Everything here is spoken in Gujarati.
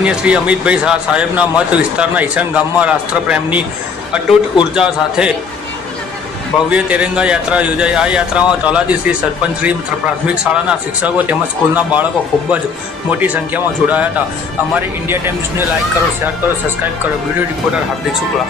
માન્ય શ્રી અમિતભાઈ શાહ સાહેબના મત વિસ્તારના ઈશાન ગામમાં રાષ્ટ્રપ્રેમની અતૂટ ઉર્જા સાથે ભવ્ય તિરંગા યાત્રા યોજાઈ। આ યાત્રામાં તલાટી શ્રી, સરપંચ શ્રી, પ્રાથમિક શાળાના શિક્ષકો તેમજ સ્કૂલના બાળકો ખૂબ જ મોટી સંખ્યામાં જોડાયા હતા। અમારી ઇન્ડિયા ટાઈમ્સ ન્યૂઝને લાઇક કરો, શેર કરો, સબસ્ક્રાઇબ કરો। બ્યુરો રિપોર્ટર હાર્દિક શુક્લા।